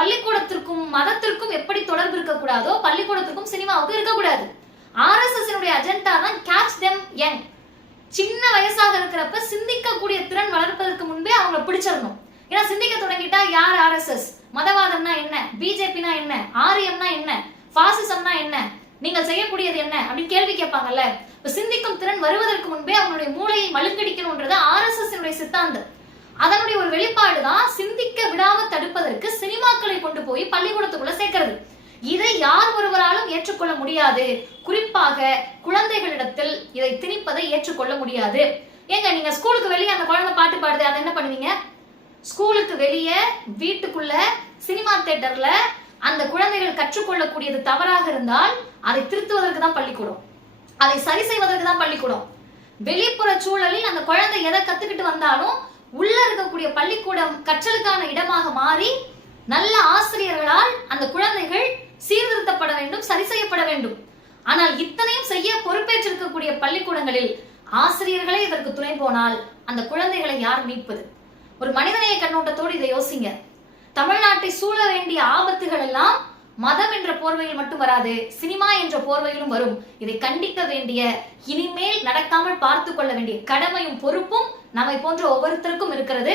பள்ளிக்கூடத்திற்கும் மதத்திற்கும் எப்படி தொடர்பு இருக்கக்கூடாதோ பள்ளிக்கூடத்திற்கும் சினிமாவுக்கும் இருக்கக்கூடாது. RSS அஜெண்டா தான் கேட்ச் தெம் யங். சின்ன வயசாக இருக்கிறப்ப சிந்திக்கக்கூடிய திறன் வளர்ப்பதற்கு முன்பே அவங்களை பிடிச்சிடணும். ஏன்னா சிந்திக்க தொடங்கிட்டா யார் RSS, மதவாதம்னா என்ன, பிஜேபினா என்ன, ஆரியம்னா என்ன, பாசிசம்னா என்ன, நீங்கள் செய்யக்கூடியது என்ன அப்படின்னு கேள்வி கேட்பாங்கல்ல. சிந்திக்கும் திறன் வருவதற்கு முன்பே அவங்களுடைய மூளையை மழுங்கடிக்கணும்ன்றது RSS சித்தாந்தம். அதனுடைய ஒரு வெளிப்பாடு தான் சிந்திக்க விடாம தடுப்பதற்கு சினிமாக்களை கொண்டு போய் பள்ளிக்கூடத்துக்குள்ள சேர்க்கிறது. இதை யார் ஒருவராலும் ஏற்றுக்கொள்ள முடியாது. குறிப்பாக குழந்தைகளிடத்தில் இதை திணிப்பதை ஏற்றுக்கொள்ள முடியாது. ஏங்க நீங்க ஸ்கூலுக்கு வெளியே அந்த குழந்தை பாட்டு பாடுது, அதை என்ன பண்ணுவீங்க? ஸ்கூலுக்கு வெளியே வீட்டுக்குள்ள சினிமா தியேட்டர்ல அந்த குழந்தைகள் கற்றுக்கொள்ளக்கூடியது தவறாக இருந்தால் அதை திருத்துவதற்கு தான் பள்ளிக்கூடம், அதை சரி செய்வதற்கு தான் பள்ளிக்கூடம். வெளிப்புற சூழலில் அந்த குழந்தை எதை கத்துக்கிட்டு வந்தாலும் உள்ள இருக்கக்கூடிய பள்ளிக்கூடம் கற்றலுக்கான இடமாக மாறி நல்ல ஆசிரியர்களால் அந்த குழந்தைகள் சீர்திருத்தப்பட வேண்டும், சரி செய்யப்பட வேண்டும். ஆனால் இத்தனையும் செய்ய பொறுப்பேற்றிருக்கக்கூடிய பள்ளிக்கூடங்களில் ஆசிரியர்களே இதற்கு துணை போனால் அந்த குழந்தைகளை யார் மீட்பது? ஒரு மனிதநேய கண்ணோட்டத்தோடு இதை யோசிங்க. தமிழ்நாட்டை சூழ வேண்டிய ஆபத்துகள் எல்லாம் மதம் என்ற போர்வையில் மட்டும் வராது, சினிமா என்ற போர்வையிலும் வரும். இதை கண்டிக்க வேண்டிய, இனிமேல் நடக்காமல் பார்த்து கொள்ள வேண்டிய கடமையும் பொறுப்பும் நம்மை போன்ற ஒவ்வொருத்தருக்கும் இருக்கிறது.